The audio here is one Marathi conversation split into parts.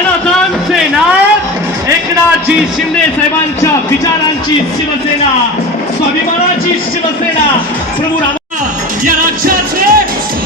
अनाथांचे नायक एकनाथजी शिंदे साहेबांच्या विचारांची शिवसेना स्वाभिमानाची शिवसेना प्रभू रामा या राज्याचे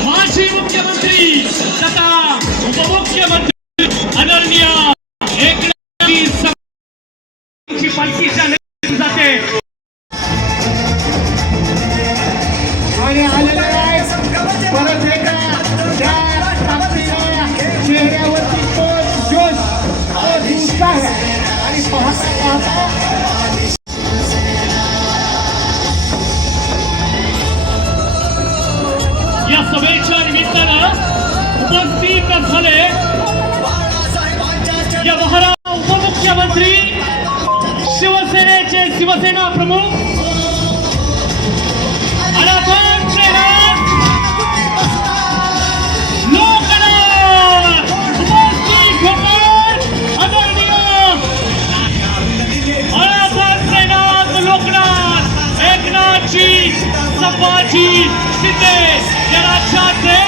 माजी मुख्यमंत्री तथा उपमुख्यमंत्री आदरणीय एकनाथजी पंचवीसच्या लोकनाथ. एकनाथजी संभाजी शिंदे या राज्याचे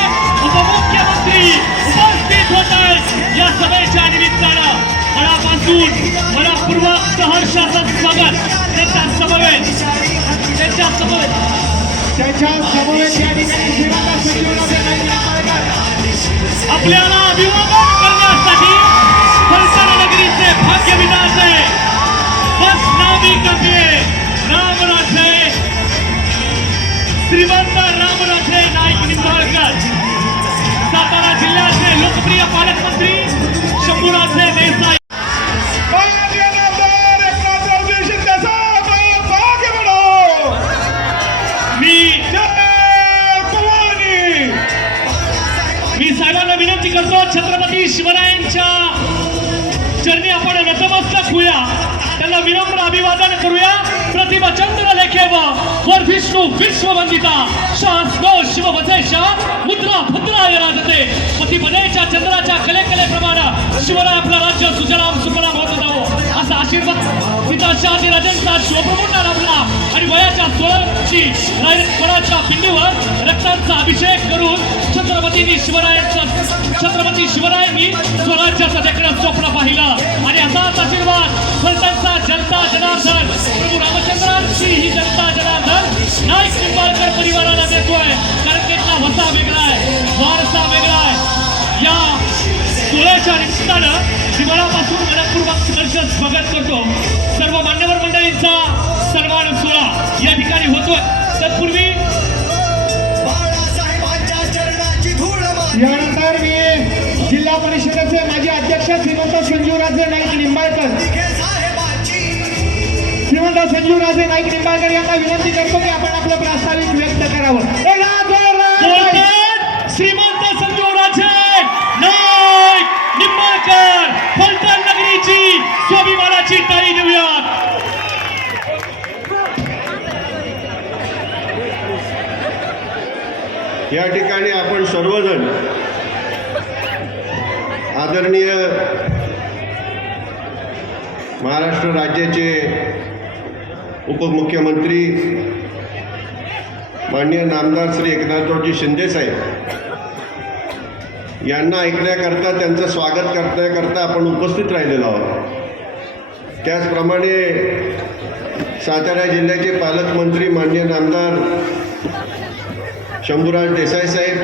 उपमुख्यमंत्री उपस्थित होत आहेत या सभेच्या निमित्तानं. मनापासून मनपूर्वक त्यांच्या समवेत. त्याच्या समवेत या ठिकाणी श्रीमंत सचिवराजे आपल्याला अभिवादन करण्यासाठी फलसर नगरीचे भाग्य मी साहेबांना विनंती करतो छत्रपती शिवरायांच्या चरणी आपण नतमस्तक होऊया त्यांना विनम्र अभिवादन करूया. प्रतिभा चंद्र लेखेव वर विष्णू विश्ववंदिता शास्त्रो शिववसेश मुद्रा भद्राय राजते. पतिपदेच्या चंद्राच्या कले कलेप्रमाणे शिवराय आपलं राज्य सुजलाम सुफलाम होत जावो. असा आशीर्वाद पिता शहाजी राजांचा शिवप्रमुखा लाभला आणि वयाच्या सोळाची कोणाच्या पिंडीवर रक्तांचा अभिषेक करून छत्रपतींनी शिवरायांचा छत्रपती शिवरायांनी स्वराज्याचं सध्याकडे स्वप्न पाहिला. आणि असाच आशीर्वाद फलटणचा जनता जनार्दन प्रभू रामचंद्रांची ही जनता जनार्दन नाईक निंबाळकर परिवाराला देतोय. कारण त्यातला वसा वेगळा आहे वारसा वेगळा आहे. या सोळ्याच्या निमित्तानं मी मनपूर्वक सहर्ष स्वागत करतो. सर्व मान्यवर मंडळींचा सन्मान सोहळा या ठिकाणी होतोय. तत्पूर्वी यानंतर मी जिल्हा परिषदेचे माजी अध्यक्ष श्रीमंत संजीवराजे नाईक निंबाळकर. श्रीमंत संजीवराजे नाईक निंबाळकर यांना विनंती करतो की आपण आपलं या ठिकाणी आपण सर्वजण आदरणीय महाराष्ट्र राज्याचे उपमुख्यमंत्री माननीय नामदार श्री एकनाथरावजी शिंदेसाहेब यांना ऐकण्याकरता त्यांचं स्वागत करण्याकरता आपण उपस्थित राहिलेलो आहोत. त्याचप्रमाणे सातारा जिल्ह्याचे पालकमंत्री माननीय नामदार शंभूराज देसाई साहेब.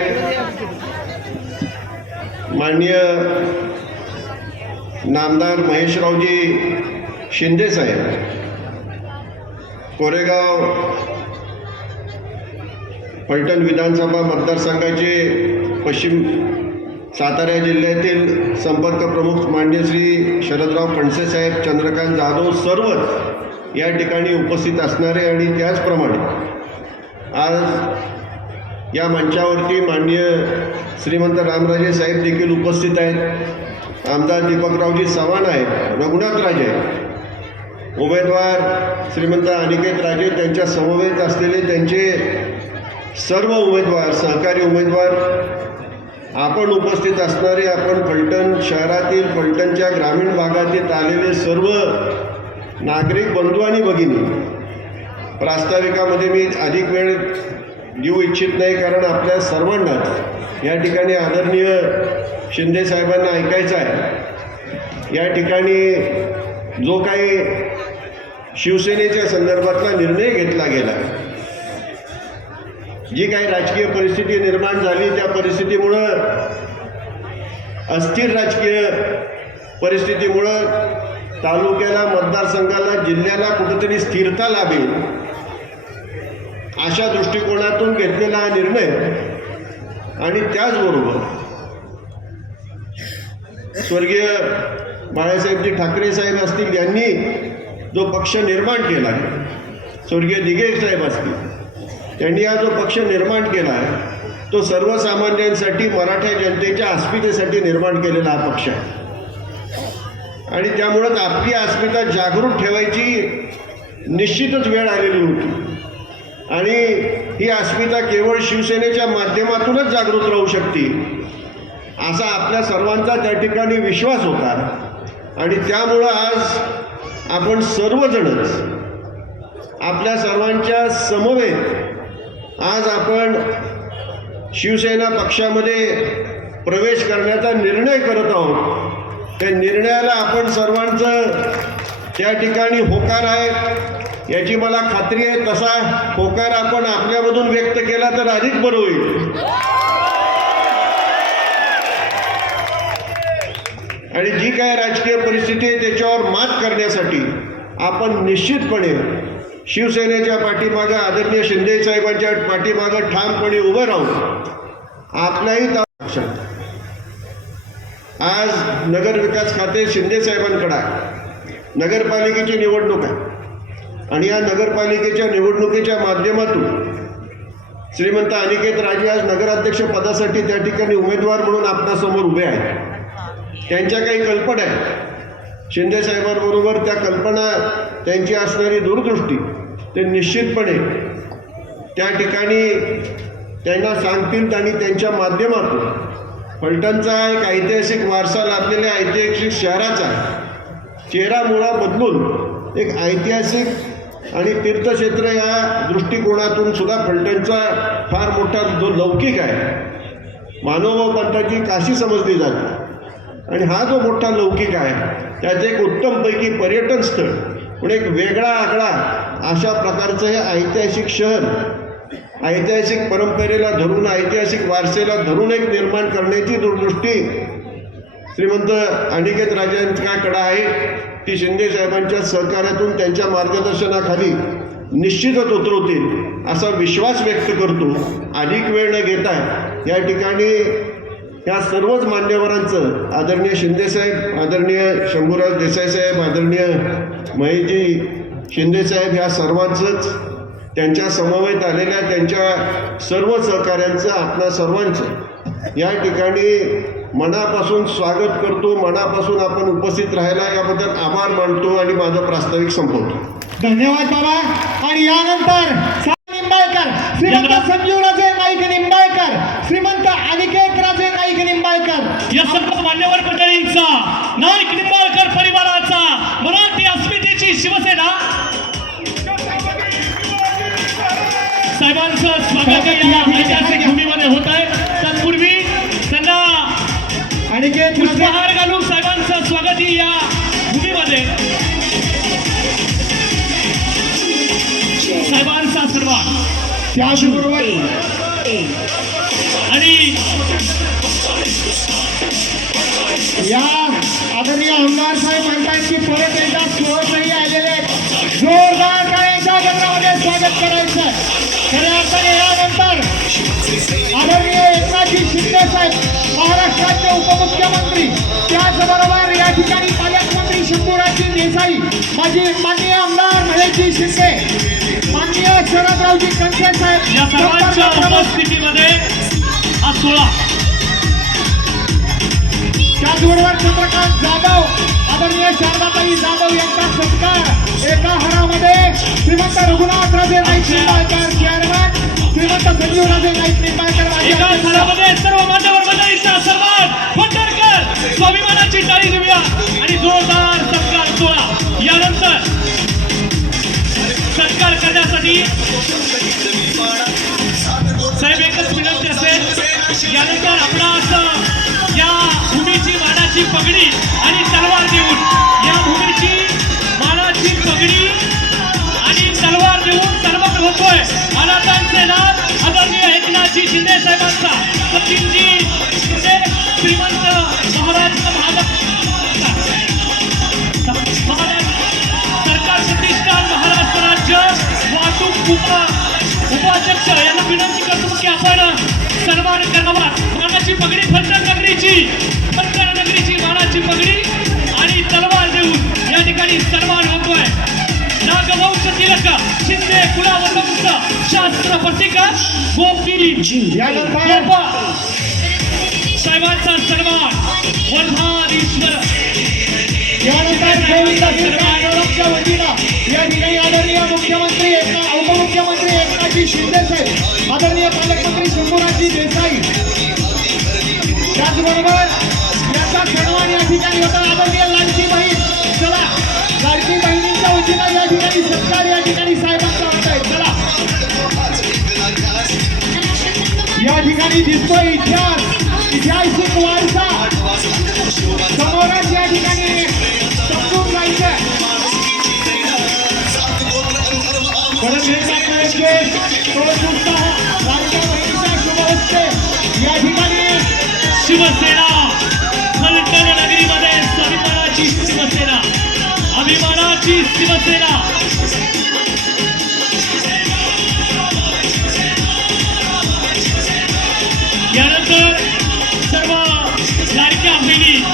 माननीय नामदार महेशरावजी शिंदे साहेब. कोरेगाव फलटण विधानसभा मतदारसंघाचे पश्चिम सातारा जिल्ह्यातील संपर्क प्रमुख मान्य श्री शरदराव खडसे साहेब चंद्रकांत जाधव सर्वच या ठिकाणी उपस्थित असणारे आणि त्याचप्रमाणे आज या मंचावरती माननीय श्रीमंत रामराजे साहेब देखील उपस्थित आहेत. आमदार दीपकरावजी चव्हाण आहेत रघुनाथ राजे उमेदवार श्रीमंत अनिकेत राजे त्यांच्या समवेत असलेले त्यांचे सर्व उमेदवार सहकारी उमेदवार आपण उपस्थित असणारे आपण फलटण शहरातील फलटणच्या ग्रामीण भागातील आलेले सर्व नागरिक बंधू आणि भगिनी प्रास्ताविकामध्ये मी अधिक वेळ देऊ इच्छित नाही कारण आपल्या सर्वांनाच या ठिकाणी आदरणीय शिंदे साहेबांना ऐकायचं आहे. या ठिकाणी जो काही शिवसेनेच्या संदर्भातला निर्णय घेतला गेला जी काही राजकीय परिस्थिती निर्माण झाली त्या परिस्थितीमुळं अस्थिर राजकीय परिस्थितीमुळं तालुक्याला मतदारसंघाला जिल्ह्याला कुठंतरी स्थिरता लाभेल. अशा दृष्टिकोनातून घेतलेला हा निर्णय. आणि त्याचबरोबर स्वर्गीय बाळासाहेबजी ठाकरे साहेब असतील यांनी जो पक्ष निर्माण केला आहे स्वर्गीय दिघे साहेब असतील त्यांनी हा जो पक्ष निर्माण केला आहे तो सर्वसामान्यांसाठी मराठा जनतेच्या अस्मितेसाठी निर्माण केलेला हा पक्ष आहे. आणि त्यामुळंच आपली अस्मिता जागरूक ठेवायची निश्चितच वेळ आलेली होती. आणि ही अस्मिता केवळ शिवसेनेच्या माध्यमातूनच जागृत राहू शकते. असा आपल्या सर्वांचा त्या ठिकाणी विश्वास होता. आणि त्यामुळं आज आपण सर्वजणच आपल्या सर्वांच्या समवेत आज आपण शिवसेना पक्षामध्ये प्रवेश करण्याचा निर्णय करत आहोत. त्या निर्णयाला आपण सर्वांचं त्या ठिकाणी होकार आहे. याची मला खात्री आहे तसा होकार आपण आपल्यामधून व्यक्त केला तर अधिक बरं होईल. आणि जी काय राजकीय परिस्थिती आहे त्याच्यावर मात करण्यासाठी आपण निश्चितपणे शिवसेनेच्या पाठीमागं आदरणीय शिंदे साहेबांच्या पाठीमागं ठामपणे उभं राहून आपल्याही लक्षात. आज नगर विकास खाते शिंदे साहेबांकडे आहे. नगरपालिकेची निवडणूक आहे. आणि या नगरपालिकेच्या निवडणुकीच्या माध्यमातून श्रीमंत अनिकेत राजे आज नगराध्यक्ष पदासाठी त्या ठिकाणी उमेदवार म्हणून आपणासमोर उभे आहेत. त्यांच्या काही कल्पना आहेत. शिंदे साहेबांबरोबर त्या कल्पना त्यांची असणारी दूरदृष्टी ते निश्चितपणे त्या ठिकाणी त्यांना सांगतील आणि त्यांच्या माध्यमातून. फलटणचा एक ऐतिहासिक वारसा लाभलेल्या ऐतिहासिक शहराचा चेहरामोळा बदलून एक ऐतिहासिक आणि तीर्थक्षेत्र या दृष्टिकोनातून सुद्धा फलटणचा फार मोठा जो लौकिक आहे मानवभाव पंथाची काशी समजली जाते. आणि हा जो मोठा लौकिक आहे त्याचं एक उत्तमपैकी पर्यटन स्थळ पण एक वेगळा आगळा अशा प्रकारचं हे ऐतिहासिक शहर ऐतिहासिक परंपरेला धरून ऐतिहासिक वारसेला धरून एक निर्माण करण्याची दूरदृष्टी श्रीमंत अनिकेत राजांच्याकडं आहे. ती शिंदे साहेबांच्या सहकार्यातून त्यांच्या मार्गदर्शनाखाली निश्चितच उतरवतील असा विश्वास व्यक्त करतो. अधिक वेळ न घेता या ठिकाणी या सर्वच मान्यवरांचं आदरणीय शिंदेसाहेब आदरणीय शंभूराज देसाई साहेब आदरणीय महेशजी शिंदेसाहेब ह्या सर्वांचंच त्यांच्या समवेत आलेल्या त्यांच्या सर्व सहकाऱ्यांचं आपल्या सर्वांचं या ठिकाणी मनापासून स्वागत करतो मनापासून आपण उपस्थित राहायला याबद्दल आभार मानतो आणि माझं प्रास्ताविक संपवतो. धन्यवाद बाबा. आणि यानंतर सा- निंबाळकर श्रीमंत संजीवराजे नाईक निंबाळकर श्रीमंत अनिकेत राजे नाईक निंबाळकर. या सर्व मान्यवर मंडळींचा नाईक निंबाळकर परिवाराचा मराठी अस्मितेची शिवसेना. साहेबांचं स्वागत या ऐतिहासिक भूमीमध्ये होत आहे. अनिकेत पुष्पहार घालून साहेबांचं स्वागत ही या भूमीमध्ये. साहेबांचा सन्मान. त्याचबरोबर आणि या साहेब महाराष्ट्राचे उपमुख्यमंत्री त्याचबरोबर या ठिकाणी पालकमंत्री शंभूराजी देसाई माजी माननीय आमदार महेशजी शिंदे माननीय शरदरावजी कंचे साहेब या सर्वांच्या उपस्थितीमध्ये हा सोहळा. त्याचबरोबर चंद्रकांत जाधव आदरणीय शारदाताई जाधव यांचा सत्कार एका हारामध्ये श्रीमंत रघुनाथ राजे नाईक निंबाळकर चेअरमॅन श्रीमंत संजीव राजे नाईक निंबाळकर सर्व मान्यवर मंडळींचा सन्मान फटरकर स्वाभिमानाची टाळी देऊया आणि जोरदार सत्कार सोहळा यानंतर सत्कार करण्यासाठी साहेब एकच विनंती असेल. यानंतर आपणास या भूमीची मानाची पगडी विनंती करतो की आपण सन्मान करावा मानाची पगडी फंड नगरीची फंड नगरीची मानाची पगडी आणि तलवार देऊन या ठिकाणी सन्मान होतोय नागवंश तिलक शिंदे कुलावंश शास्त्र प्रतीक गोपी साहेबांचा सन्मान वल्हार ईश्वर सन्मान. पक्षाच्या वतीनं या ठिकाणी आदरणीय मुख्यमंत्री एकनाथ उपमुख्यमंत्री एकनाथजी शिंदे साहेब आदरणीय पालकमंत्री शंभूराजी देसाई. त्याचबरोबर याचा सन्मान या ठिकाणी होता. आदरणीय लाडकी बहीण चला. लाडकी बहिणींच्या वतीनं या ठिकाणी सत्कार या ठिकाणी साहेबांचा होत आहे. चला. या ठिकाणी दिसतोय इतिहास. ऐतिहासिक वारसा. समोरच या ठिकाणी शिवसेना फलटण नगरीमध्ये स्वाभिमानाची शिवसेना अभिमानाची शिवसेना. यानंतर सर्व लाडक्या बहिणी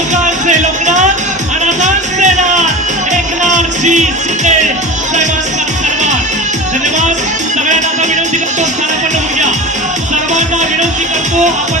लोकांचे लोकनाथ अनाथांचे नाथ एकनाथजी शिंदे साहेबांचा सन्मान. धन्यवाद. सगळ्यांना आता विनंती करतो स्थानापन्न होऊन सर्वांना विनंती करतो आपण